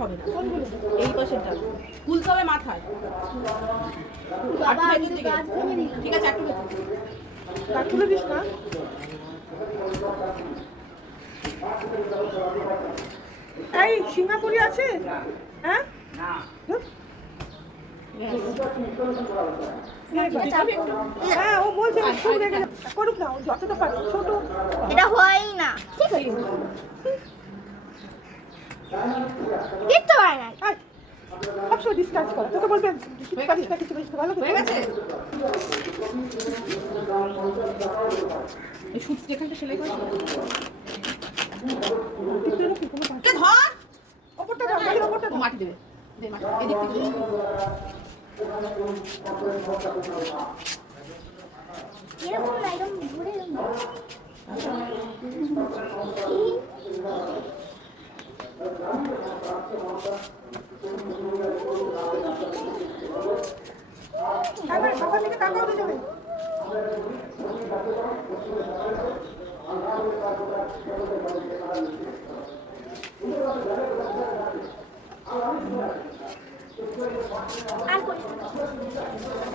হবে না, এই পাশেরটা খুলতে হবে মাথায়। ঠিক আছে, একটু তুলে দিস না। এই সিঙ্গাপুরি আছে? হ্যাঁ, হ্যাঁ ও বলছে করুক না, যতটা পারে ছোট। এটা হয়ই না, ঠিক আছে, দেখতে পারে না। সবসময় ডিসকাস করা, তোকে বলবেন পারিস না কিছু বেশি ভালো হয়ে গেছে। এই সুচ এখানটা সেলাই করে ধর, ওপরটা ধর, গাড়ির ওপরটা ধর, মাটি দেবে, দে মাটি এদিক থেকে। এরকম না, এরকম ঘুরে সকাল থেকে টাকাও দিয়ে যাবে। আর করিস না।